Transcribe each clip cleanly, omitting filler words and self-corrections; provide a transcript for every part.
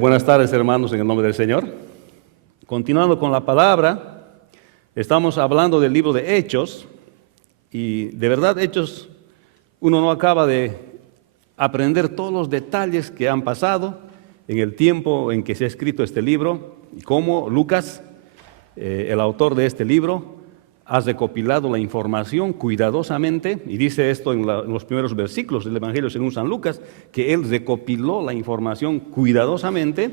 Buenas tardes, hermanos, en el nombre del Señor. Continuando con la palabra, estamos hablando del libro de Hechos, y de verdad, Hechos, uno no acaba de aprender todos los detalles que han pasado en el tiempo en que se ha escrito este libro, y cómo Lucas, el autor de este libro, ha recopilado la información cuidadosamente, y dice esto en los primeros versículos del Evangelio según San Lucas, que él recopiló la información cuidadosamente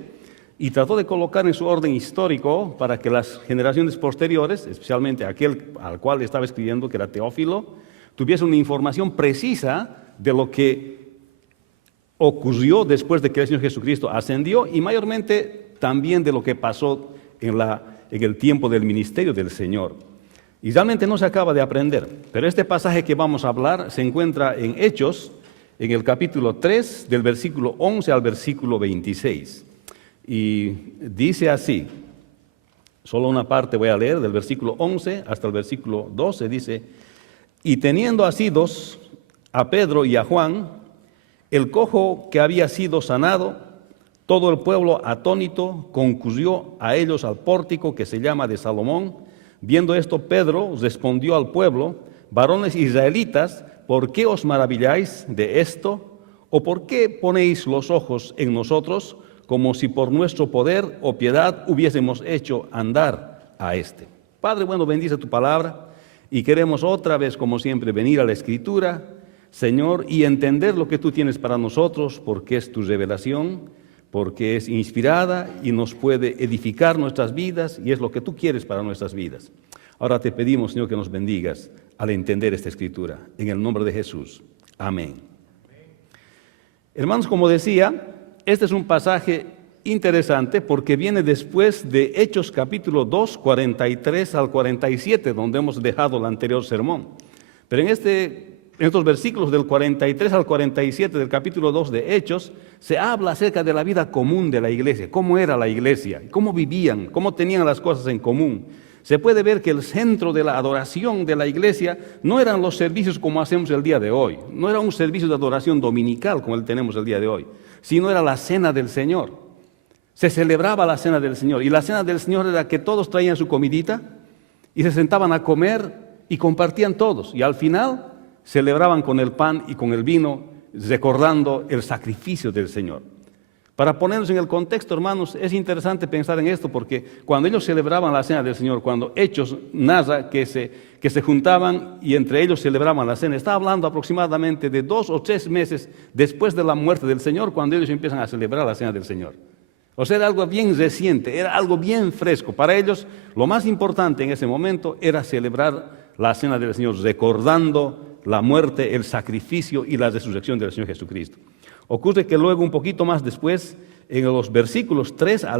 y trató de colocar en su orden histórico para que las generaciones posteriores, especialmente aquel al cual estaba escribiendo, que era Teófilo, tuviese una información precisa de lo que ocurrió después de que el Señor Jesucristo ascendió, y mayormente también de lo que pasó en el tiempo del ministerio del Señor. Y realmente no se acaba de aprender, pero este pasaje que vamos a hablar se encuentra en Hechos, en el capítulo 3, del versículo 11 al versículo 26. Y dice así, solo una parte voy a leer, del versículo 11 hasta el versículo 12, dice: y teniendo asidos a Pedro y a Juan, el cojo que había sido sanado, todo el pueblo atónito concurrió a ellos al pórtico que se llama de Salomón. Viendo esto, Pedro respondió al pueblo: varones israelitas, ¿por qué os maravilláis de esto? ¿O por qué ponéis los ojos en nosotros, como si por nuestro poder o piedad hubiésemos hecho andar a este? Padre bueno, bendice tu palabra, y queremos otra vez, como siempre, venir a la Escritura, Señor, y entender lo que tú tienes para nosotros, porque es tu revelación, porque es inspirada y nos puede edificar nuestras vidas, y es lo que tú quieres para nuestras vidas. Ahora te pedimos, Señor, que nos bendigas al entender esta Escritura, en el nombre de Jesús. Amén. Hermanos, como decía, este es un pasaje interesante porque viene después de Hechos capítulo 2, 43 al 47, donde hemos dejado el anterior sermón. Pero en estos versículos del 43 al 47 del capítulo 2 de Hechos, se habla acerca de la vida común de la iglesia, cómo era la iglesia, cómo vivían, cómo tenían las cosas en común. Se puede ver que el centro de la adoración de la iglesia no eran los servicios como hacemos el día de hoy, no era un servicio de adoración dominical como el tenemos el día de hoy, sino era la cena del Señor. Se celebraba la cena del Señor, y la cena del Señor era que todos traían su comidita y se sentaban a comer y compartían todos, y al final celebraban con el pan y con el vino, recordando el sacrificio del Señor. Para ponernos en el contexto, hermanos, es interesante pensar en esto, porque cuando ellos celebraban la cena del Señor, cuando Hechos narra que se juntaban y entre ellos celebraban la cena, está hablando aproximadamente de 2 o 3 meses después de la muerte del Señor, cuando ellos empiezan a celebrar la cena del Señor. O sea, era algo bien reciente, era algo bien fresco. Para ellos, lo más importante en ese momento era celebrar la cena del Señor, recordando la muerte, el sacrificio y la resurrección del Señor Jesucristo. Ocurre que luego, un poquito más después, en los versículos 1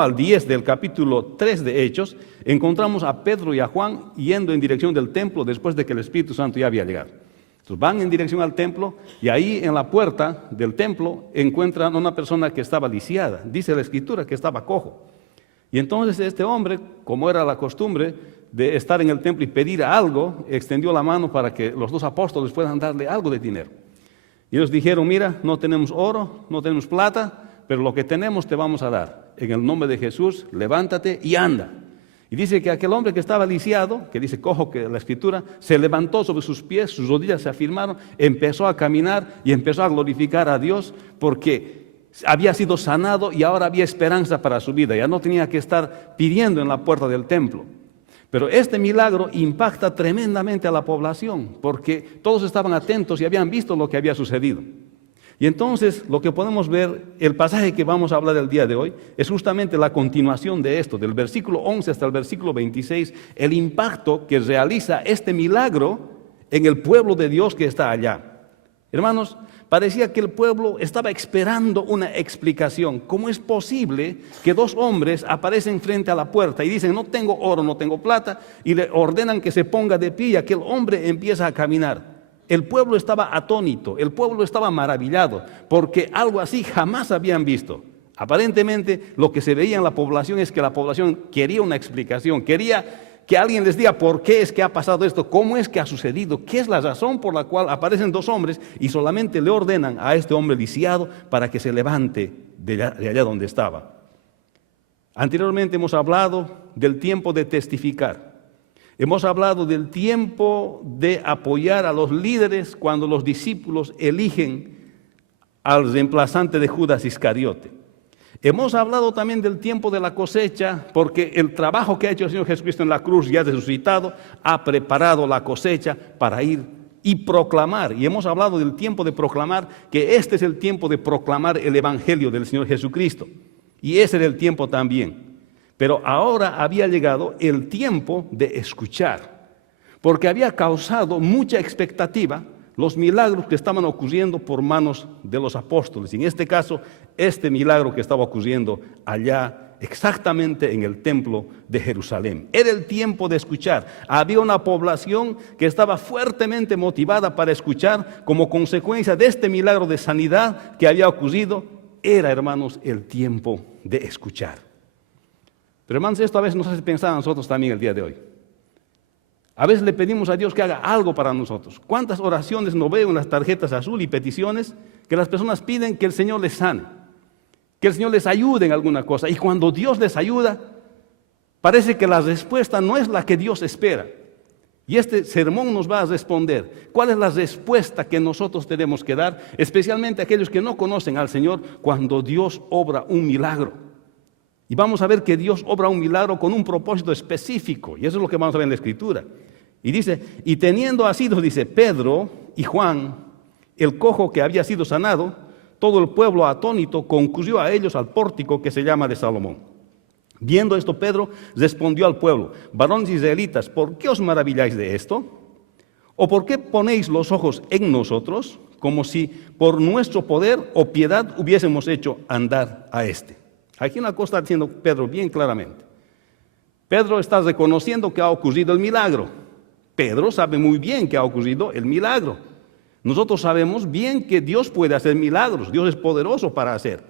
al 10 del capítulo 3 de Hechos, encontramos a Pedro y a Juan yendo en dirección del templo después de que el Espíritu Santo ya había llegado. Entonces van en dirección al templo, y ahí en la puerta del templo encuentran a una persona que estaba lisiada. Dice la Escritura que estaba cojo. Y entonces este hombre, como era la costumbre de estar en el templo y pedir algo, extendió la mano para que los 2 apóstoles puedan darle algo de dinero. Y ellos dijeron: mira, no tenemos oro, no tenemos plata, pero lo que tenemos te vamos a dar. En el nombre de Jesús, levántate y anda. Y dice que aquel hombre que estaba lisiado, que dice cojo que la Escritura, se levantó sobre sus pies, sus rodillas se afirmaron, empezó a caminar y empezó a glorificar a Dios, porque había sido sanado y ahora había esperanza para su vida. Ya no tenía que estar pidiendo en la puerta del templo. Pero este milagro impacta tremendamente a la población, porque todos estaban atentos y habían visto lo que había sucedido. Y entonces lo que podemos ver, el pasaje que vamos a hablar el día de hoy, es justamente la continuación de esto, del versículo 11 hasta el versículo 26, el impacto que realiza este milagro en el pueblo de Dios que está allá. Hermanos, parecía que el pueblo estaba esperando una explicación. ¿Cómo es posible que 2 hombres aparecen frente a la puerta y dicen: no tengo oro, no tengo plata, y le ordenan que se ponga de pie, y aquel hombre empieza a caminar? El pueblo estaba atónito, el pueblo estaba maravillado, porque algo así jamás habían visto. Aparentemente lo que se veía en la población es que la población quería una explicación, quería que alguien les diga por qué es que ha pasado esto, cómo es que ha sucedido, qué es la razón por la cual aparecen dos hombres y solamente le ordenan a este hombre lisiado para que se levante de allá donde estaba. Anteriormente hemos hablado del tiempo de testificar. Hemos hablado del tiempo de apoyar a los líderes cuando los discípulos eligen al reemplazante de Judas Iscariote. Hemos hablado también del tiempo de la cosecha, porque el trabajo que ha hecho el Señor Jesucristo en la cruz, ya resucitado, ha preparado la cosecha para ir y proclamar. Y hemos hablado del tiempo de proclamar, que este es el tiempo de proclamar el Evangelio del Señor Jesucristo. Y ese era el tiempo también. Pero ahora había llegado el tiempo de escuchar, porque había causado mucha expectativa los milagros que estaban ocurriendo por manos de los apóstoles. Y en este caso, este milagro que estaba ocurriendo allá exactamente en el templo de Jerusalén. Era el tiempo de escuchar. Había una población que estaba fuertemente motivada para escuchar como consecuencia de este milagro de sanidad que había ocurrido. Era, hermanos, el tiempo de escuchar. Pero hermanos, esto a veces nos hace pensar a nosotros también el día de hoy. A veces le pedimos a Dios que haga algo para nosotros. ¿Cuántas oraciones no veo en las tarjetas azul y peticiones que las personas piden que el Señor les sane, que el Señor les ayude en alguna cosa? Y cuando Dios les ayuda, parece que la respuesta no es la que Dios espera. Y este sermón nos va a responder cuál es la respuesta que nosotros tenemos que dar, especialmente aquellos que no conocen al Señor, cuando Dios obra un milagro. Y vamos a ver que Dios obra un milagro con un propósito específico, y eso es lo que vamos a ver en la Escritura. Y dice, y teniendo asidos, dice, Pedro y Juan, el cojo que había sido sanado, todo el pueblo atónito concurrió a ellos al pórtico que se llama de Salomón. Viendo esto, Pedro respondió al pueblo, varones israelitas, ¿por qué os maravilláis de esto? ¿O por qué ponéis los ojos en nosotros, como si por nuestro poder o piedad hubiésemos hecho andar a este? Aquí una cosa está diciendo Pedro bien claramente. Pedro está reconociendo que ha ocurrido el milagro. Pedro sabe muy bien que ha ocurrido el milagro. Nosotros sabemos bien que Dios puede hacer milagros, Dios es poderoso para hacer.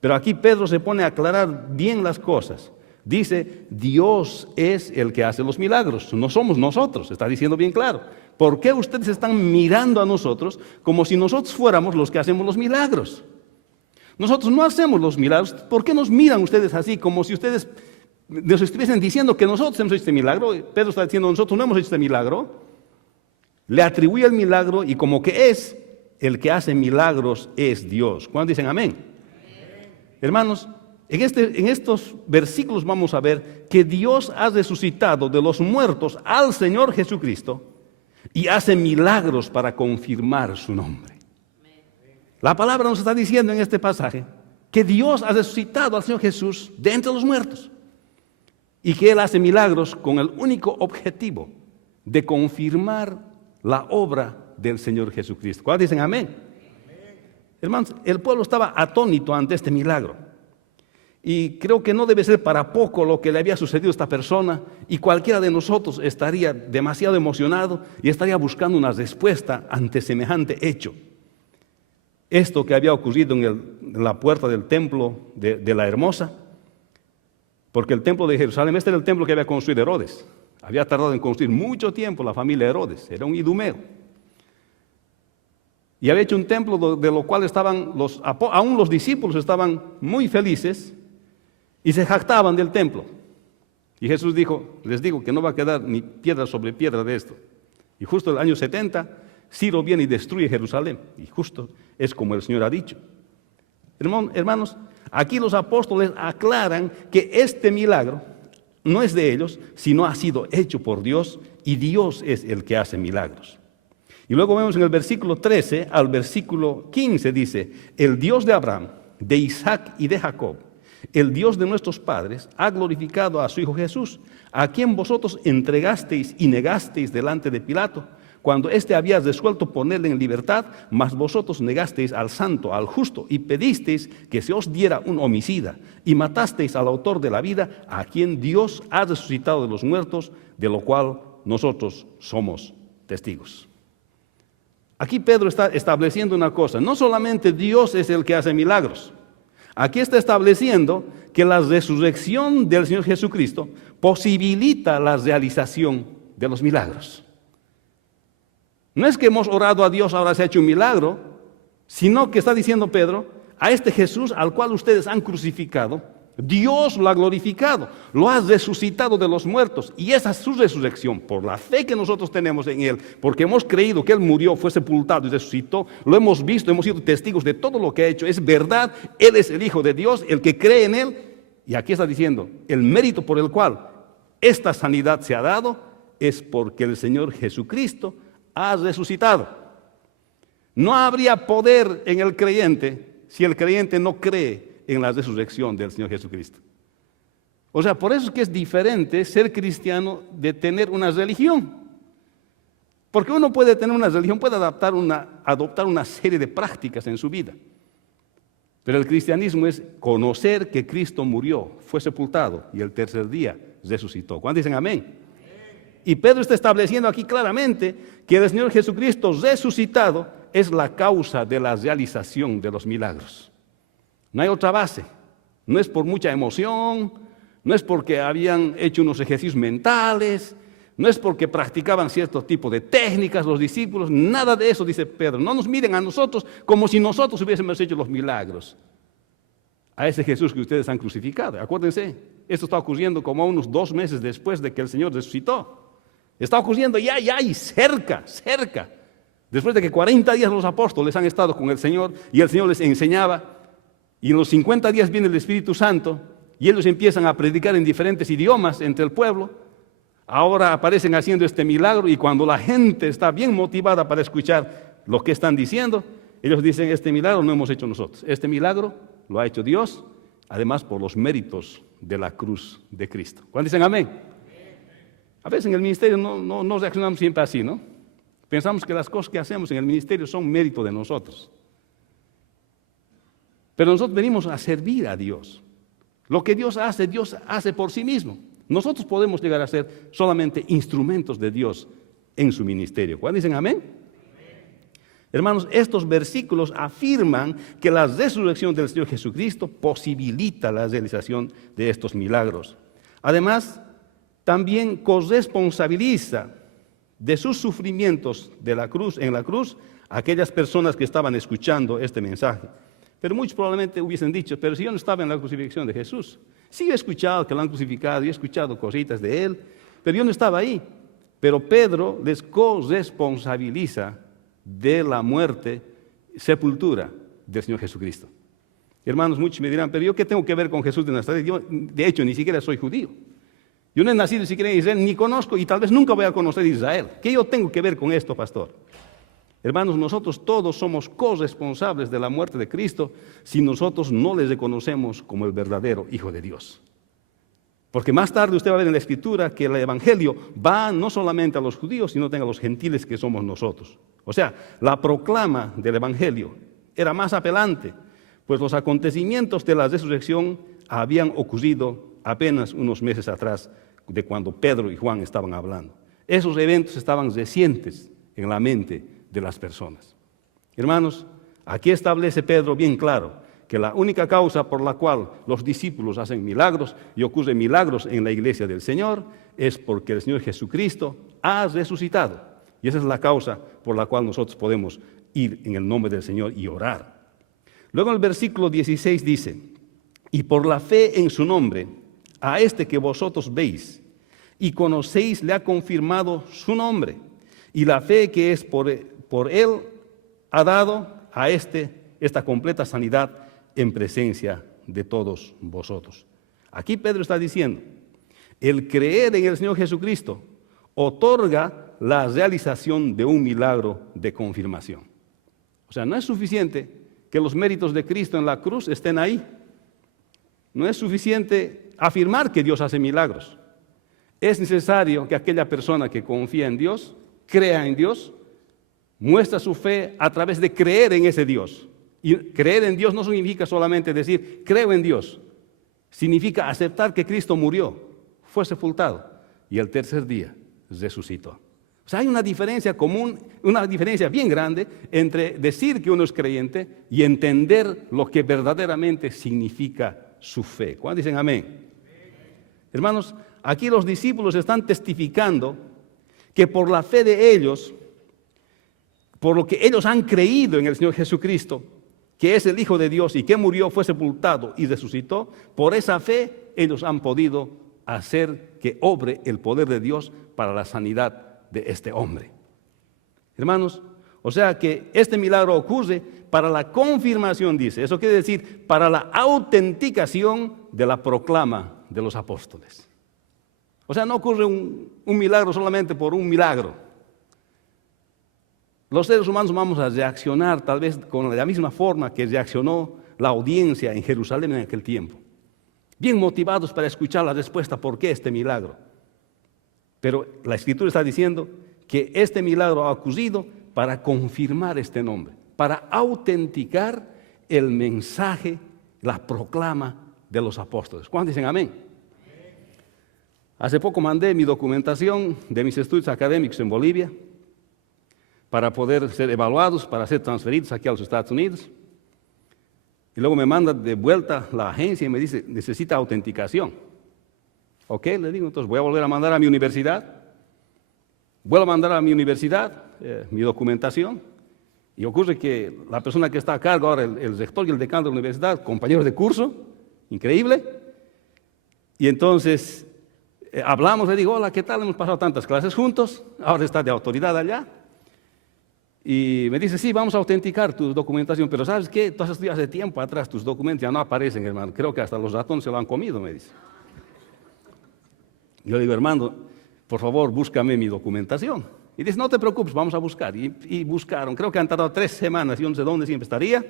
Pero aquí Pedro se pone a aclarar bien las cosas. Dice, Dios es el que hace los milagros, no somos nosotros, está diciendo bien claro. ¿Por qué ustedes están mirando a nosotros como si nosotros fuéramos los que hacemos los milagros? Nosotros no hacemos los milagros. ¿Por qué nos miran ustedes así como si ustedes nos estuviesen diciendo que nosotros hemos hecho este milagro? Pedro está diciendo, nosotros no hemos hecho este milagro. Le atribuye el milagro y como que es el que hace milagros es Dios. ¿Cuántos dicen amén? Amén. Hermanos, en estos versículos vamos a ver que Dios ha resucitado de los muertos al Señor Jesucristo y hace milagros para confirmar su nombre. La palabra nos está diciendo en este pasaje que Dios ha resucitado al Señor Jesús de entre los muertos y que Él hace milagros con el único objetivo de confirmar la obra del Señor Jesucristo. ¿Cuántos dicen amén? Amén? Hermanos, el pueblo estaba atónito ante este milagro y creo que no debe ser para poco lo que le había sucedido a esta persona, y cualquiera de nosotros estaría demasiado emocionado y estaría buscando una respuesta ante semejante hecho. Esto que había ocurrido en la puerta del templo de la Hermosa, porque el templo de Jerusalén, este era el templo que había construido Herodes. Había tardado en construir mucho tiempo la familia Herodes, era un idumeo. Y había hecho un templo de lo cual estaban aún los discípulos estaban muy felices y se jactaban del templo. Y Jesús dijo, les digo que no va a quedar ni piedra sobre piedra de esto. Y justo en el año 70, Ciro viene y destruye Jerusalén. Y justo es como el Señor ha dicho. Hermanos, aquí los apóstoles aclaran que este milagro no es de ellos, sino ha sido hecho por Dios, y Dios es el que hace milagros. Y luego vemos en el versículo 13 al versículo 15, dice, el Dios de Abraham, de Isaac y de Jacob, el Dios de nuestros padres, ha glorificado a su Hijo Jesús, a quien vosotros entregasteis y negasteis delante de Pilato, cuando éste había resuelto ponerle en libertad, mas vosotros negasteis al santo, al justo, y pedisteis que se os diera un homicida, y matasteis al autor de la vida, a quien Dios ha resucitado de los muertos, de lo cual nosotros somos testigos. Aquí Pedro está estableciendo una cosa, no solamente Dios es el que hace milagros, aquí está estableciendo que la resurrección del Señor Jesucristo posibilita la realización de los milagros. No es que hemos orado a Dios, ahora se ha hecho un milagro, sino que está diciendo Pedro, a este Jesús al cual ustedes han crucificado, Dios lo ha glorificado, lo ha resucitado de los muertos, y esa es su resurrección, por la fe que nosotros tenemos en Él, porque hemos creído que Él murió, fue sepultado y resucitó, lo hemos visto, hemos sido testigos de todo lo que ha hecho, es verdad, Él es el Hijo de Dios, el que cree en Él, y aquí está diciendo, el mérito por el cual esta sanidad se ha dado, es porque el Señor Jesucristo ha resucitado. No habría poder en el creyente si el creyente no cree en la resurrección del Señor Jesucristo. O sea, por eso es que es diferente ser cristiano de tener una religión. Porque uno puede tener una religión, puede adoptar una serie de prácticas en su vida. Pero el cristianismo es conocer que Cristo murió, fue sepultado y el tercer día resucitó. ¿Cuántos dicen amén? Y Pedro está estableciendo aquí claramente que el Señor Jesucristo resucitado es la causa de la realización de los milagros. No hay otra base. No es por mucha emoción, no es porque habían hecho unos ejercicios mentales, no es porque practicaban cierto tipo de técnicas los discípulos, nada de eso, dice Pedro. No nos miren a nosotros como si nosotros hubiésemos hecho los milagros. A ese Jesús que ustedes han crucificado. Acuérdense, esto está ocurriendo como unos 2 meses después de que el Señor resucitó. Está ocurriendo ya y cerca. Después de que 40 días los apóstoles han estado con el Señor y el Señor les enseñaba, y en los 50 días viene el Espíritu Santo y ellos empiezan a predicar en diferentes idiomas entre el pueblo. Ahora aparecen haciendo este milagro y cuando la gente está bien motivada para escuchar lo que están diciendo, ellos dicen, este milagro no hemos hecho nosotros, este milagro lo ha hecho Dios, además por los méritos de la cruz de Cristo. ¿Cuándo dicen amén? A veces en el ministerio no reaccionamos siempre así, ¿no? Pensamos que las cosas que hacemos en el ministerio son mérito de nosotros. Pero nosotros venimos a servir a Dios. Lo que Dios hace por sí mismo. Nosotros podemos llegar a ser solamente instrumentos de Dios en su ministerio. ¿Cuándo dicen amén? Hermanos, estos versículos afirman que la resurrección del Señor Jesucristo posibilita la realización de estos milagros. Además, también corresponsabiliza de sus sufrimientos en la cruz a aquellas personas que estaban escuchando este mensaje. Pero muchos probablemente hubiesen dicho, pero si yo no estaba en la crucifixión de Jesús, sí he escuchado que lo han crucificado y he escuchado cositas de Él, pero yo no estaba ahí. Pero Pedro les corresponsabiliza de la muerte, sepultura del Señor Jesucristo. Hermanos, muchos me dirán, pero ¿yo qué tengo que ver con Jesús de Nazaret? Yo, de hecho, ni siquiera soy judío. Yo no he nacido ni siquiera en Israel, ni conozco y tal vez nunca voy a conocer Israel. ¿Qué yo tengo que ver con esto, pastor? Hermanos, nosotros todos somos corresponsables de la muerte de Cristo si nosotros no le reconocemos como el verdadero Hijo de Dios. Porque más tarde usted va a ver en la Escritura que el Evangelio va no solamente a los judíos, sino también a los gentiles que somos nosotros. O sea, la proclama del Evangelio era más apelante, pues los acontecimientos de la resurrección habían ocurrido apenas unos meses atrás de cuando Pedro y Juan estaban hablando. Esos eventos estaban recientes en la mente de las personas. Hermanos, aquí establece Pedro bien claro que la única causa por la cual los discípulos hacen milagros y ocurren milagros en la iglesia del Señor es porque el Señor Jesucristo ha resucitado. Y esa es la causa por la cual nosotros podemos ir en el nombre del Señor y orar. Luego en el versículo 16 dice, y por la fe en su nombre, a este que vosotros veis y conocéis le ha confirmado su nombre, y la fe que es por él ha dado a esta completa sanidad en presencia de todos vosotros. Aquí Pedro está diciendo, el creer en el Señor Jesucristo otorga la realización de un milagro de confirmación. O sea, no es suficiente que los méritos de Cristo en la cruz estén ahí. No es suficiente afirmar que Dios hace milagros. Es necesario que aquella persona que confía en Dios, crea en Dios, muestra su fe a través de creer en ese Dios. Y creer en Dios no significa solamente decir, creo en Dios. Significa aceptar que Cristo murió, fue sepultado y el tercer día resucitó. O sea, hay una diferencia común, una diferencia bien grande entre decir que uno es creyente y entender lo que verdaderamente significa su fe. ¿Cuántos dicen amén? Hermanos, aquí los discípulos están testificando que por la fe de ellos, por lo que ellos han creído en el Señor Jesucristo, que es el Hijo de Dios y que murió, fue sepultado y resucitó, por esa fe ellos han podido hacer que obre el poder de Dios para la sanidad de este hombre. Hermanos, o sea que este milagro ocurre para la confirmación, dice. Eso quiere decir para la autenticación de la proclama de los apóstoles. O sea, no ocurre un milagro solamente por un milagro. Los seres humanos vamos a reaccionar tal vez con la misma forma que reaccionó la audiencia en Jerusalén en aquel tiempo. Bien motivados para escuchar la respuesta, ¿por qué este milagro? Pero la Escritura está diciendo que este milagro ha ocurrido para confirmar este nombre, para autenticar el mensaje, la proclama de los apóstoles. ¿Cuántos dicen amén? Hace poco mandé mi documentación de mis estudios académicos en Bolivia para poder ser evaluados, para ser transferidos aquí a los Estados Unidos. Y luego me manda de vuelta la agencia y me dice, necesita autenticación. Ok, le digo, entonces voy a volver a mandar a mi universidad. Vuelvo a mandar a mi universidad mi documentación. Y ocurre que la persona que está a cargo ahora, el rector y el decano de la universidad, compañeros de curso, increíble. Y entonces hablamos, le digo, hola, ¿qué tal? Hemos pasado tantas clases juntos, ahora está de autoridad allá. Y me dice, sí, vamos a autenticar tu documentación, pero ¿sabes qué? Tú has estudiado hace tiempo atrás, tus documentos ya no aparecen, hermano. Creo que hasta los ratones se lo han comido, me dice. Yo le digo, hermano, por favor, búscame mi documentación. Y dice, no te preocupes, vamos a buscar. Y buscaron, creo que han tardado 3 semanas, yo no sé dónde siempre estaría.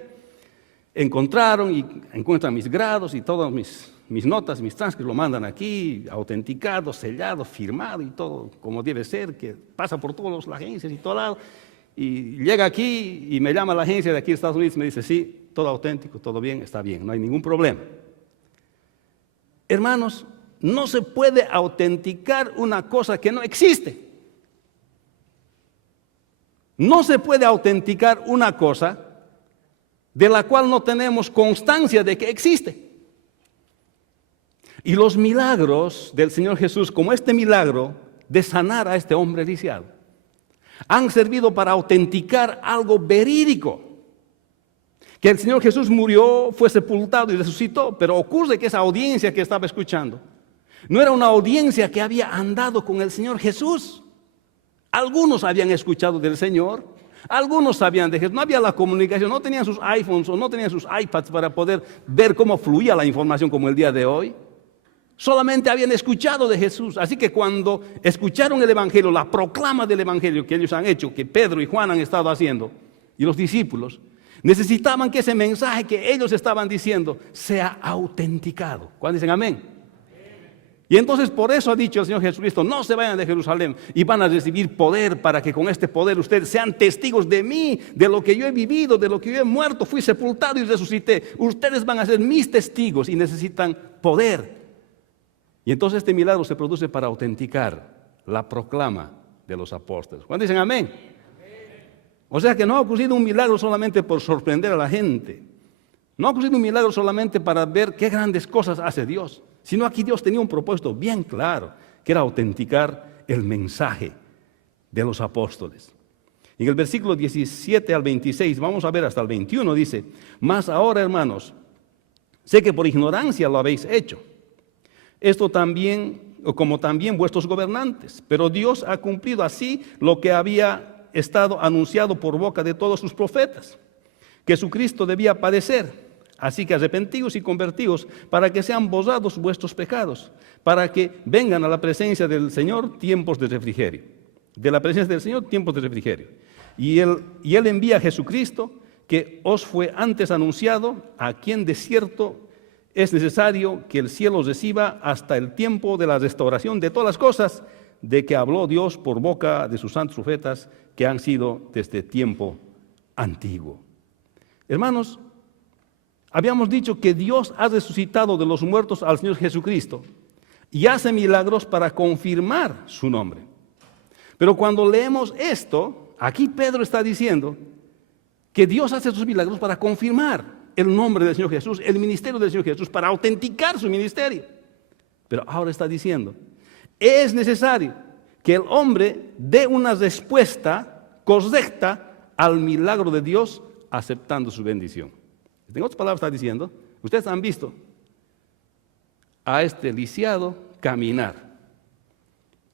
Encontraron y encuentran mis grados y todas mis notas, mis transcriptos, lo mandan aquí, autenticado, sellado, firmado y todo como debe ser, que pasa por todas las agencias y todo lado. Y llega aquí y me llama la agencia de aquí de Estados Unidos y me dice, sí, todo auténtico, todo bien, está bien, no hay ningún problema. Hermanos, no se puede autenticar una cosa que no existe. No se puede autenticar una cosa de la cual no tenemos constancia de que existe. Y los milagros del Señor Jesús, como este milagro de sanar a este hombre lisiado, han servido para autenticar algo verídico. Que el Señor Jesús murió, fue sepultado y resucitó, pero ocurre que esa audiencia que estaba escuchando no era una audiencia que había andado con el Señor Jesús. Algunos habían escuchado del Señor, algunos sabían de Jesús, no había la comunicación, no tenían sus iPhones o no tenían sus iPads para poder ver cómo fluía la información como el día de hoy. Solamente habían escuchado de Jesús. Así que cuando escucharon el Evangelio, la proclama del Evangelio que ellos han hecho, que Pedro y Juan han estado haciendo, y los discípulos, necesitaban que ese mensaje que ellos estaban diciendo sea autenticado. ¿Cuándo dicen amén? Y entonces por eso ha dicho el Señor Jesucristo, no se vayan de Jerusalén y van a recibir poder para que con este poder ustedes sean testigos de mí, de lo que yo he vivido, de lo que yo he muerto, fui sepultado y resucité. Ustedes van a ser mis testigos y necesitan poder. Y entonces este milagro se produce para autenticar la proclama de los apóstoles. ¿Cuándo dicen amén? O sea que no ha ocurrido un milagro solamente por sorprender a la gente. No ha ocurrido un milagro solamente para ver qué grandes cosas hace Dios, sino aquí Dios tenía un propósito bien claro, que era autenticar el mensaje de los apóstoles. En el versículo 17 al 26, vamos a ver hasta el 21, dice, mas ahora, hermanos, sé que por ignorancia lo habéis hecho. Esto también, como también vuestros gobernantes, pero Dios ha cumplido así lo que había estado anunciado por boca de todos sus profetas, que Jesucristo debía padecer. Así que arrepentíos y convertíos para que sean borrados vuestros pecados, para que vengan a la presencia del Señor tiempos de refrigerio. De la presencia del Señor tiempos de refrigerio. Y Él envía a Jesucristo, que os fue antes anunciado, a quien de cierto es necesario que el cielo reciba hasta el tiempo de la restauración de todas las cosas, de que habló Dios por boca de sus santos profetas, que han sido desde tiempo antiguo. Hermanos, habíamos dicho que Dios ha resucitado de los muertos al Señor Jesucristo y hace milagros para confirmar su nombre. Pero cuando leemos esto, aquí Pedro está diciendo que Dios hace sus milagros para confirmar el nombre del Señor Jesús, el ministerio del Señor Jesús, para autenticar su ministerio. Pero ahora está diciendo Es necesario que el hombre dé una respuesta correcta al milagro de Dios aceptando su bendición. En otras palabras está diciendo, ustedes han visto a este lisiado caminar.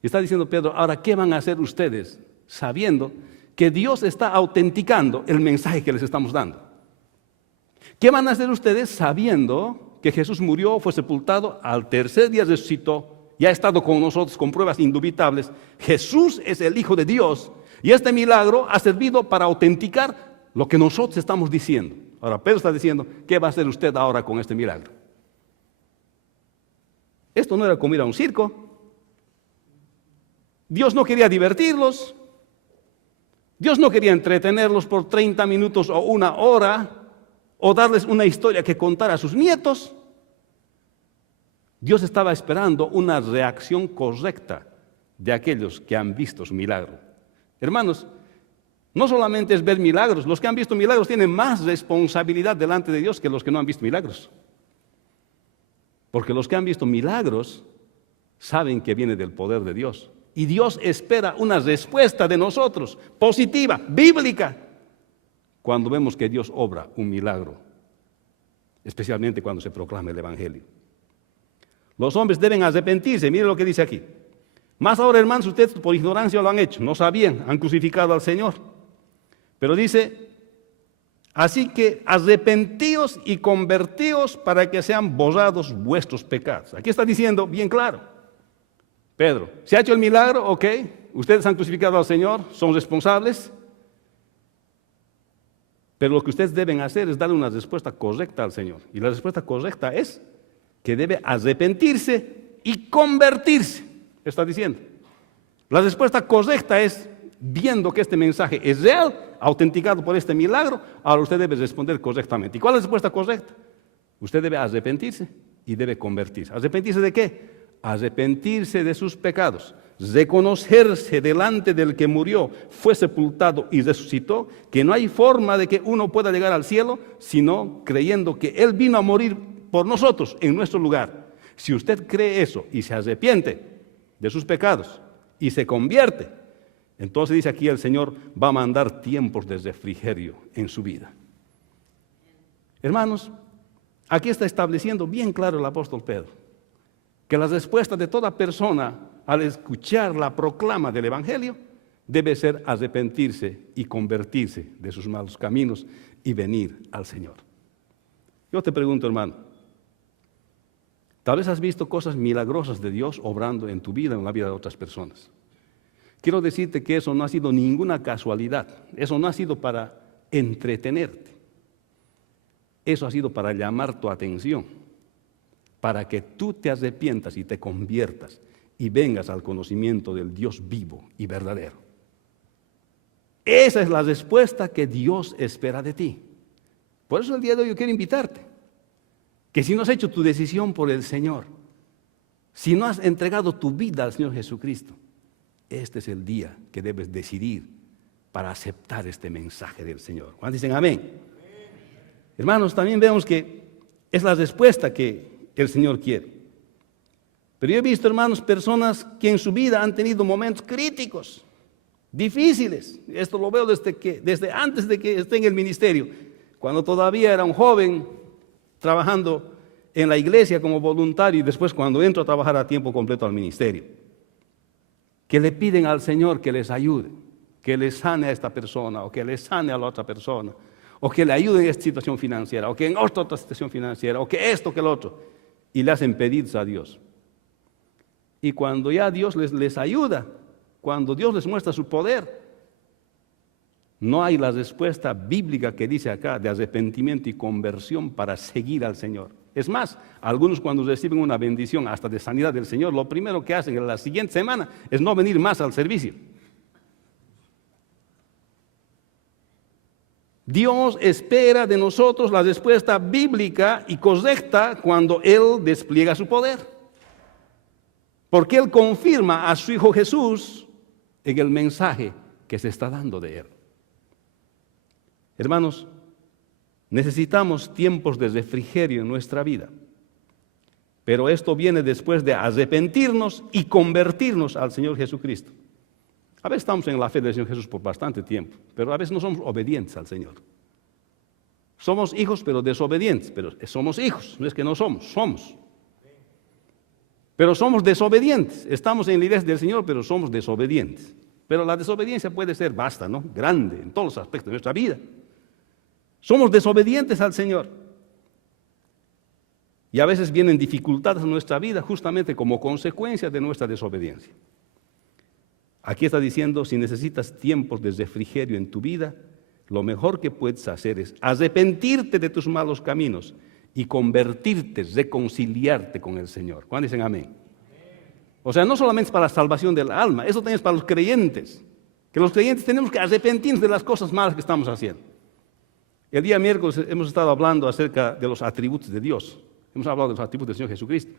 Y está diciendo Pedro, ahora, ¿qué van a hacer ustedes sabiendo que Dios está autenticando el mensaje que les estamos dando? ¿Qué van a hacer ustedes sabiendo que Jesús murió, fue sepultado, al tercer día resucitó, y ha estado con nosotros con pruebas indubitables? Jesús es el Hijo de Dios y este milagro ha servido para autenticar lo que nosotros estamos diciendo. Ahora Pedro está diciendo, ¿qué va a hacer usted ahora con este milagro? Esto no era como ir a un circo. Dios no quería divertirlos. Dios no quería entretenerlos por 30 minutos o una hora o darles una historia que contar a sus nietos. Dios estaba esperando una reacción correcta de aquellos que han visto su milagro. Hermanos, no solamente es ver milagros, los que han visto milagros tienen más responsabilidad delante de Dios que los que no han visto milagros. Porque los que han visto milagros saben que viene del poder de Dios. Y Dios espera una respuesta de nosotros, positiva, bíblica, cuando vemos que Dios obra un milagro, especialmente cuando se proclama el Evangelio. Los hombres deben arrepentirse, miren lo que dice aquí. Más ahora, hermanos, ustedes por ignorancia lo han hecho, no sabían, han crucificado al Señor. Pero dice, así que arrepentíos y convertíos para que sean borrados vuestros pecados. Aquí está diciendo bien claro, Pedro, ¿se ha hecho el milagro? Ok, ustedes han crucificado al Señor, son responsables. Pero lo que ustedes deben hacer es darle una respuesta correcta al Señor. Y la respuesta correcta es que debe arrepentirse y convertirse, está diciendo. La respuesta correcta es, viendo que este mensaje es real, autenticado por este milagro, ahora usted debe responder correctamente. ¿Y cuál es la respuesta correcta? Usted debe arrepentirse y debe convertirse. ¿Arrepentirse de qué? Arrepentirse de sus pecados, reconocerse delante del que murió, fue sepultado y resucitó, que no hay forma de que uno pueda llegar al cielo, sino creyendo que Él vino a morir por nosotros en nuestro lugar. Si usted cree eso y se arrepiente de sus pecados y se convierte, entonces dice aquí el Señor va a mandar tiempos de refrigerio en su vida. Hermanos, aquí está estableciendo bien claro el apóstol Pedro que la respuesta de toda persona al escuchar la proclama del Evangelio debe ser arrepentirse y convertirse de sus malos caminos y venir al Señor. Yo te pregunto, hermano, tal vez has visto cosas milagrosas de Dios obrando en tu vida o en la vida de otras personas. Quiero decirte que eso no ha sido ninguna casualidad, eso no ha sido para entretenerte, eso ha sido para llamar tu atención, para que tú te arrepientas y te conviertas y vengas al conocimiento del Dios vivo y verdadero. Esa es la respuesta que Dios espera de ti. Por eso el día de hoy yo quiero invitarte, que si no has hecho tu decisión por el Señor, si no has entregado tu vida al Señor Jesucristo, este es el día que debes decidir para aceptar este mensaje del Señor. ¿Cuántos dicen amén? Hermanos, también vemos que es la respuesta que el Señor quiere. Pero yo he visto, hermanos, personas que en su vida han tenido momentos críticos, difíciles. Esto lo veo desde antes de que esté en el ministerio, cuando todavía era un joven trabajando en la iglesia como voluntario y después cuando entro a trabajar a tiempo completo al ministerio. Que le piden al Señor que les ayude, que les sane a esta persona o que les sane a la otra persona, o que le ayude en esta situación financiera, o que en otra situación financiera, o que esto, que el otro. Y le hacen pedidos a Dios. Y cuando ya Dios les ayuda, cuando Dios les muestra su poder, no hay la respuesta bíblica que dice acá de arrepentimiento y conversión para seguir al Señor. Es más, algunos cuando reciben una bendición hasta de sanidad del Señor, lo primero que hacen en la siguiente semana es no venir más al servicio. Dios espera de nosotros la respuesta bíblica y correcta cuando Él despliega su poder. Porque Él confirma a su Hijo Jesús en el mensaje que se está dando de Él. Hermanos, necesitamos tiempos de refrigerio en nuestra vida. Pero esto viene después de arrepentirnos y convertirnos al Señor Jesucristo. A veces estamos en la fe del Señor Jesús por bastante tiempo, pero a veces no somos obedientes al Señor. Somos hijos, pero desobedientes. Pero somos hijos, no es que no somos, somos. Pero somos desobedientes. Estamos en la iglesia del Señor, pero somos desobedientes. Pero la desobediencia puede ser vasta, ¿no? Grande en todos los aspectos de nuestra vida. Somos desobedientes al Señor. Y a veces vienen dificultades en nuestra vida justamente como consecuencia de nuestra desobediencia. Aquí está diciendo, si necesitas tiempos de refrigerio en tu vida, lo mejor que puedes hacer es arrepentirte de tus malos caminos y convertirte, reconciliarte con el Señor. ¿Cuándo dicen amén? O sea, no solamente es para la salvación del alma, eso también es para los creyentes. Que los creyentes tenemos que arrepentirnos de las cosas malas que estamos haciendo. El día miércoles hemos estado hablando acerca de los atributos de Dios. Hemos hablado de los atributos del Señor Jesucristo.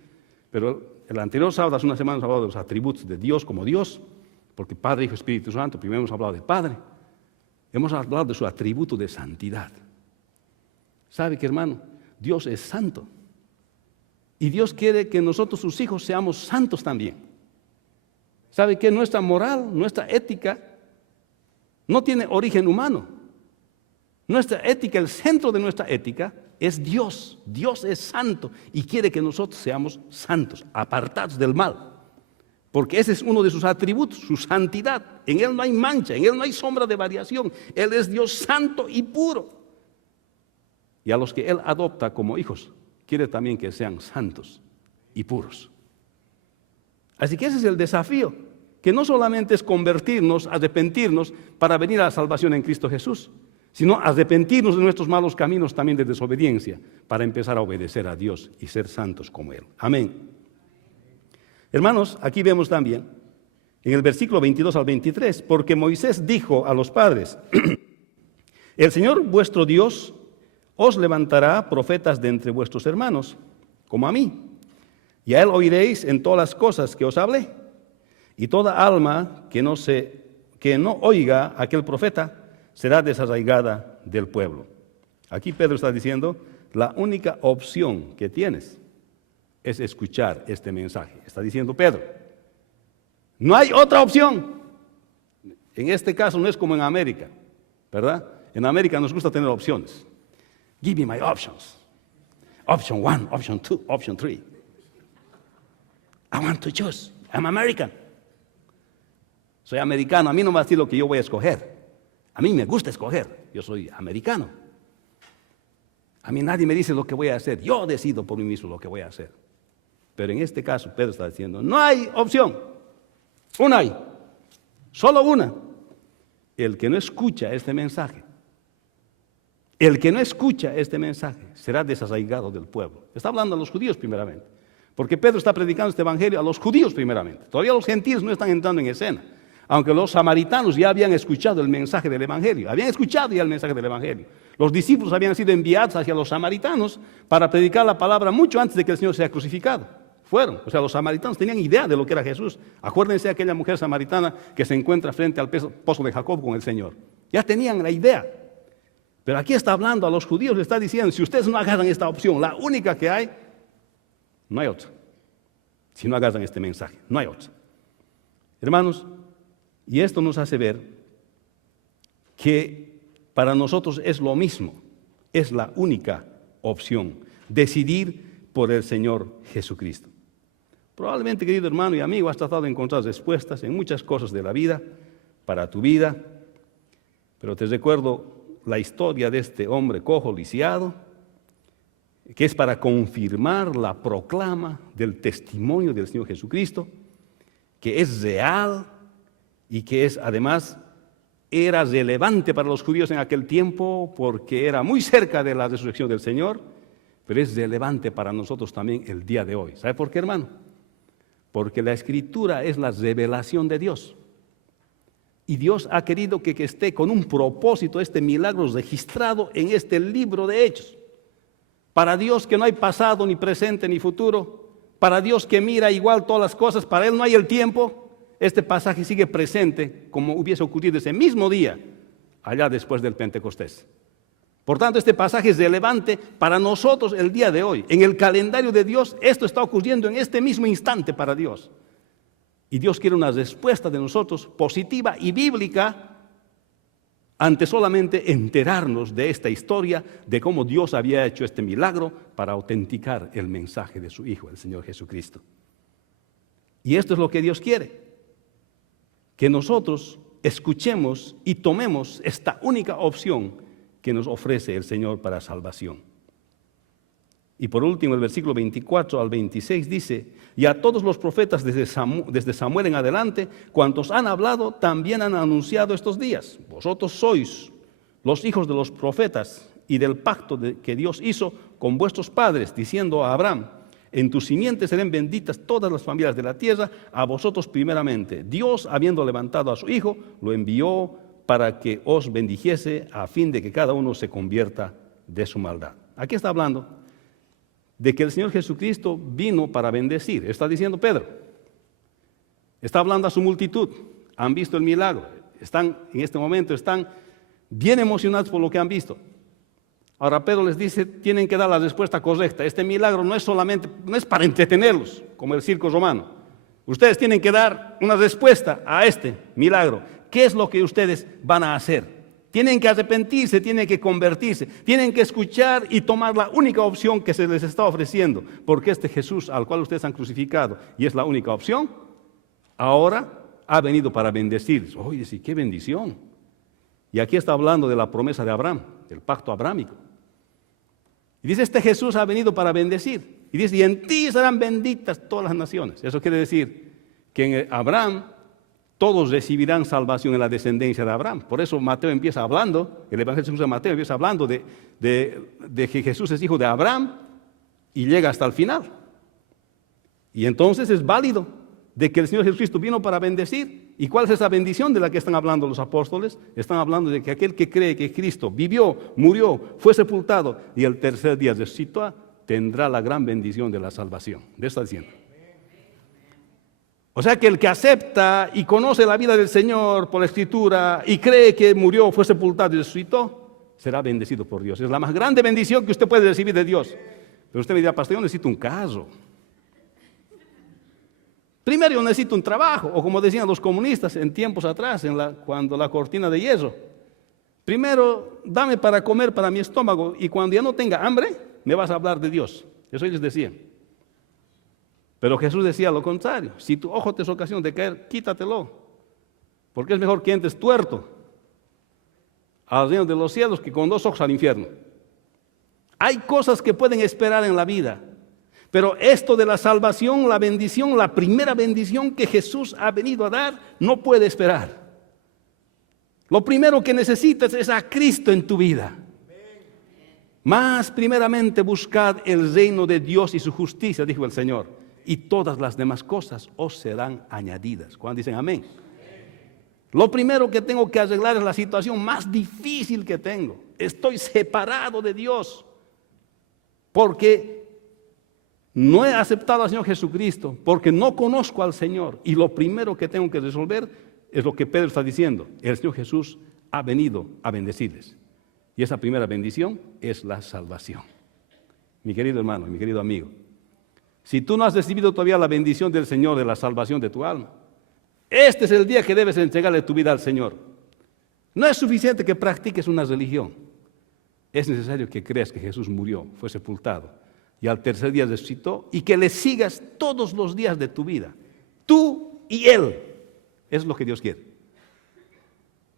Pero el anterior sábado, hace una semana, hemos hablado de los atributos de Dios como Dios, porque Padre, Hijo, Espíritu Santo. Primero hemos hablado del Padre. Hemos hablado de su atributo de santidad. ¿Sabe qué, hermano? Dios es santo. Y Dios quiere que nosotros, sus hijos, seamos santos también. ¿Sabe qué? Nuestra moral, nuestra ética, no tiene origen humano. Nuestra ética, el centro de nuestra ética, es Dios. Dios es santo y quiere que nosotros seamos santos, apartados del mal. Porque ese es uno de sus atributos, su santidad. En Él no hay mancha, en Él no hay sombra de variación. Él es Dios santo y puro. Y a los que Él adopta como hijos, quiere también que sean santos y puros. Así que ese es el desafío, que no solamente es convertirnos, arrepentirnos para venir a la salvación en Cristo Jesús, sino arrepentirnos de nuestros malos caminos también de desobediencia, para empezar a obedecer a Dios y ser santos como Él. Amén. Hermanos, aquí vemos también, en el versículo 22 al 23, porque Moisés dijo a los padres, el Señor vuestro Dios os levantará profetas de entre vuestros hermanos, como a mí, y a Él oiréis en todas las cosas que os hablé, y toda alma que no oiga a aquel profeta será desarraigada del pueblo. Aquí Pedro está diciendo, la única opción que tienes es escuchar este mensaje. Está diciendo Pedro, no hay otra opción. En este caso no es como en América, ¿verdad? En América nos gusta tener opciones. Give me my options. Option 1, option 2, option 3. I want to choose. I'm American. Soy americano, a mí no me va a decir lo que yo voy a escoger. A mí me gusta escoger, yo soy americano. A mí nadie me dice lo que voy a hacer, yo decido por mí mismo lo que voy a hacer. Pero en este caso Pedro está diciendo, no hay opción, una hay, solo una. El que no escucha este mensaje, será desarraigado del pueblo. Está hablando a los judíos primeramente, porque Pedro está predicando este evangelio a los judíos primeramente. Todavía los gentiles no están entrando en escena. Aunque los samaritanos ya habían escuchado el mensaje del evangelio, habían escuchado ya el mensaje del evangelio. Los discípulos habían sido enviados hacia los samaritanos para predicar la palabra mucho antes de que el Señor sea crucificado. Los samaritanos tenían idea de lo que era Jesús. Acuérdense de aquella mujer samaritana que se encuentra frente al pozo de Jacob con el Señor. Ya tenían la idea. Pero aquí está hablando a los judíos, le está diciendo, si ustedes no agarran esta opción, la única que hay, no hay otra. Si no agarran este mensaje, no hay otra. Hermanos, y esto nos hace ver que para nosotros es lo mismo, es la única opción, decidir por el Señor Jesucristo. Probablemente, querido hermano y amigo, has tratado de encontrar respuestas en muchas cosas de la vida, para tu vida, pero te recuerdo la historia de este hombre cojo, lisiado, que es para confirmar la proclama del testimonio del Señor Jesucristo, que es real, y que además era relevante para los judíos en aquel tiempo porque era muy cerca de la resurrección del Señor, pero es relevante para nosotros también el día de hoy. ¿Sabe por qué, hermano? Porque la Escritura es la revelación de Dios. Y Dios ha querido que esté con un propósito este milagro registrado en este libro de Hechos. Para Dios que no hay pasado, ni presente, ni futuro, para Dios que mira igual todas las cosas, para Él no hay el tiempo. Este pasaje sigue presente como hubiese ocurrido ese mismo día, allá después del Pentecostés. Por tanto, este pasaje es relevante para nosotros el día de hoy. En el calendario de Dios, esto está ocurriendo en este mismo instante para Dios. Y Dios quiere una respuesta de nosotros positiva y bíblica ante solamente enterarnos de esta historia, de cómo Dios había hecho este milagro para autenticar el mensaje de su Hijo, el Señor Jesucristo. Y esto es lo que Dios quiere, que nosotros escuchemos y tomemos esta única opción que nos ofrece el Señor para salvación. Y por último, el versículo 24 al 26 dice: y a todos los profetas desde Samuel en adelante, cuantos han hablado, también han anunciado estos días. Vosotros sois los hijos de los profetas y del pacto que Dios hizo con vuestros padres, diciendo a Abraham: en tu simiente serán benditas todas las familias de la tierra, a vosotros primeramente. Dios, habiendo levantado a su Hijo, lo envió para que os bendijese, a fin de que cada uno se convierta de su maldad. Aquí está hablando de que el Señor Jesucristo vino para bendecir. Está diciendo Pedro. Está hablando a su multitud. Han visto el milagro. En este momento están bien emocionados por lo que han visto. Ahora Pedro les dice, tienen que dar la respuesta correcta. Este milagro no es para entretenerlos, como el circo romano. Ustedes tienen que dar una respuesta a este milagro. ¿Qué es lo que ustedes van a hacer? Tienen que arrepentirse, tienen que convertirse, tienen que escuchar y tomar la única opción que se les está ofreciendo, porque este Jesús al cual ustedes han crucificado, y es la única opción, ahora ha venido para bendecirles. Oye, sí, qué bendición. Y aquí está hablando de la promesa de Abraham, del pacto abrámico. Y dice, este Jesús ha venido para bendecir. Y dice, y en ti serán benditas todas las naciones. Eso quiere decir que en Abraham todos recibirán salvación en la descendencia de Abraham. Por eso Mateo empieza hablando, el Evangelio de Mateo empieza hablando de que Jesús es hijo de Abraham y llega hasta el final. Y entonces es válido de que el Señor Jesucristo vino para bendecir. ¿Y cuál es esa bendición de la que están hablando los apóstoles? Están hablando de que aquel que cree que Cristo vivió, murió, fue sepultado y el tercer día resucitó, tendrá la gran bendición de la salvación. De eso está diciendo. O sea que el que acepta y conoce la vida del Señor por la Escritura y cree que murió, fue sepultado y resucitó, será bendecido por Dios. Es la más grande bendición que usted puede recibir de Dios. Pero usted me dirá, pastor, yo necesito un caso. Primero yo necesito un trabajo, o como decían los comunistas en tiempos atrás, cuando la cortina de hierro. Primero, dame para comer para mi estómago, y cuando ya no tenga hambre, me vas a hablar de Dios. Eso ellos decían. Pero Jesús decía lo contrario. Si tu ojo te es ocasión de caer, quítatelo. Porque es mejor que entres tuerto al reino de los cielos que con dos ojos al infierno. Hay cosas que pueden esperar en la vida. Pero esto de la salvación, la bendición, la primera bendición que Jesús ha venido a dar, no puede esperar. Lo primero que necesitas es a Cristo en tu vida. Más primeramente buscad el reino de Dios y su justicia, dijo el Señor, y todas las demás cosas os serán añadidas. ¿Cuándo dicen amén? Lo primero que tengo que arreglar es la situación más difícil que tengo. Estoy separado de Dios porque no he aceptado al Señor Jesucristo, porque no conozco al Señor. Y lo primero que tengo que resolver es lo que Pedro está diciendo. El Señor Jesús ha venido a bendecirles. Y esa primera bendición es la salvación. Mi querido hermano, mi querido amigo, si tú no has recibido todavía la bendición del Señor de la salvación de tu alma, este es el día que debes entregarle tu vida al Señor. No es suficiente que practiques una religión. Es necesario que creas que Jesús murió, fue sepultado y al tercer día resucitó, y que le sigas todos los días de tu vida, tú y Él. Es lo que Dios quiere.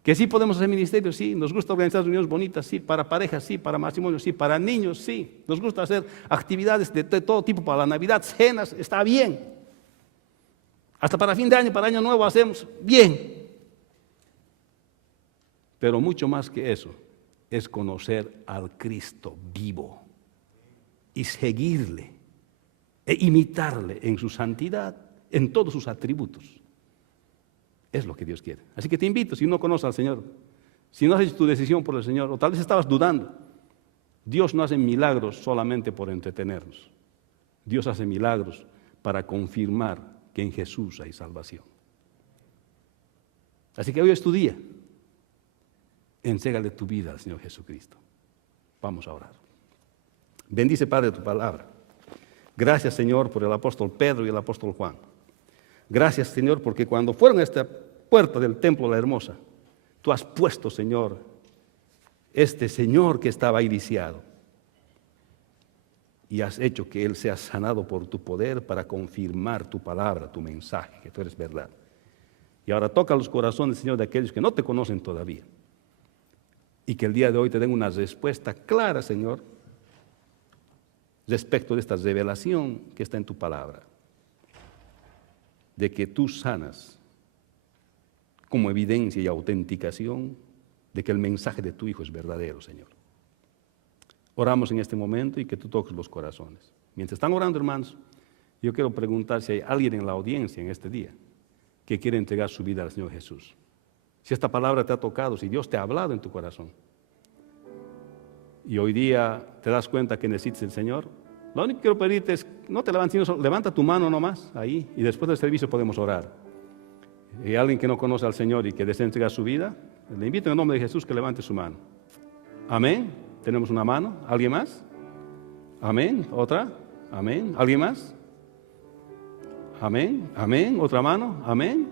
Que sí podemos hacer ministerio, sí. Nos gusta organizar reuniones bonitas, sí. Para parejas, sí. Para matrimonios, sí. Para niños, sí. Nos gusta hacer actividades de todo tipo para la Navidad, cenas, está bien. Hasta para fin de año, para año nuevo hacemos bien. Pero mucho más que eso es conocer al Cristo vivo y seguirle e imitarle en su santidad, en todos sus atributos. Es lo que Dios quiere. Así que te invito, si no conoces al Señor, si no has hecho tu decisión por el Señor, o tal vez estabas dudando, Dios no hace milagros solamente por entretenernos. Dios hace milagros para confirmar que en Jesús hay salvación. Así que hoy es tu día. Entrégale tu vida al Señor Jesucristo. Vamos a orar. Bendice, Padre, tu palabra. Gracias, Señor, por el apóstol Pedro y el apóstol Juan. Gracias, Señor, porque cuando fueron a esta puerta del templo La Hermosa, tú has puesto, Señor, este Señor que estaba ahí lisiado, y has hecho que Él sea sanado por tu poder para confirmar tu palabra, tu mensaje, que tú eres verdad. Y ahora toca los corazones, Señor, de aquellos que no te conocen todavía, y que el día de hoy te den una respuesta clara, Señor, respecto de esta revelación que está en tu palabra, de que tú sanas como evidencia y autenticación de que el mensaje de tu Hijo es verdadero, Señor. Oramos en este momento y que tú toques los corazones. Mientras están orando, hermanos, yo quiero preguntar si hay alguien en la audiencia en este día que quiere entregar su vida al Señor Jesús. Si esta palabra te ha tocado, si Dios te ha hablado en tu corazón, y hoy día te das cuenta que necesitas el Señor, lo único que quiero pedirte es, no te levantes, sino levanta tu mano nomás ahí, y después del servicio podemos orar. Y alguien que no conoce al Señor y que desea entregar su vida, le invito en el nombre de Jesús que levante su mano. Amén. Tenemos una mano. ¿Alguien más? Amén. ¿Otra? Amén. ¿Alguien más? Amén. Amén. ¿Otra mano? Amén.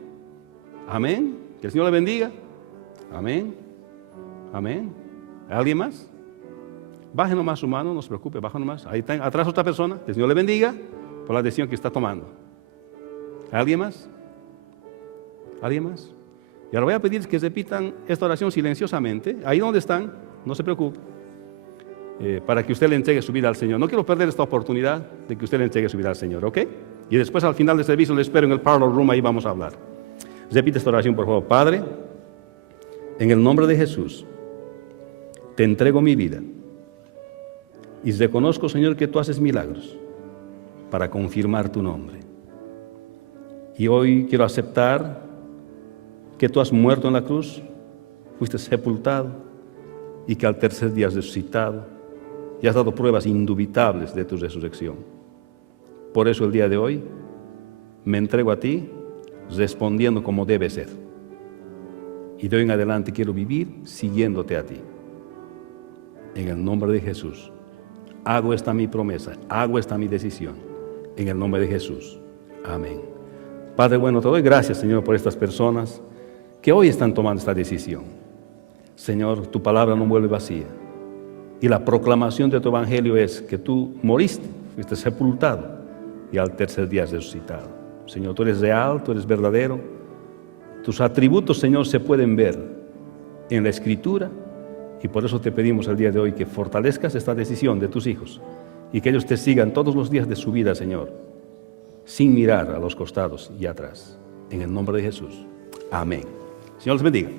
Amén. Que el Señor le bendiga. Amén. Amén. ¿Alguien más? Baje nomás su mano, no se preocupe, baja nomás. Ahí está, atrás otra persona. Que el Señor le bendiga por la decisión que está tomando. ¿Alguien más? ¿Alguien más? Y ahora voy a pedir que repitan esta oración silenciosamente. Ahí donde están, no se preocupe. Para que usted le entregue su vida al Señor. No quiero perder esta oportunidad de que usted le entregue su vida al Señor, ¿ok? Y después al final del servicio le espero en el parlor room, ahí vamos a hablar. Repite esta oración, por favor. Padre, en el nombre de Jesús, te entrego mi vida. Y reconozco, Señor, que tú haces milagros para confirmar tu nombre. Y hoy quiero aceptar que tú has muerto en la cruz, fuiste sepultado y que al tercer día has resucitado y has dado pruebas indubitables de tu resurrección. Por eso el día de hoy me entrego a ti respondiendo como debe ser. Y de hoy en adelante quiero vivir siguiéndote a ti. En el nombre de Jesús. Hago esta mi promesa, hago esta mi decisión. En el nombre de Jesús. Amén. Padre bueno, te doy gracias, Señor, por estas personas que hoy están tomando esta decisión. Señor, tu palabra no vuelve vacía. Y la proclamación de tu evangelio es que tú moriste, fuiste sepultado y al tercer día has resucitado. Señor, tú eres real, tú eres verdadero. Tus atributos, Señor, se pueden ver en la Escritura. Y por eso te pedimos el día de hoy que fortalezcas esta decisión de tus hijos y que ellos te sigan todos los días de su vida, Señor, sin mirar a los costados y atrás. En el nombre de Jesús. Amén. Señor les bendiga.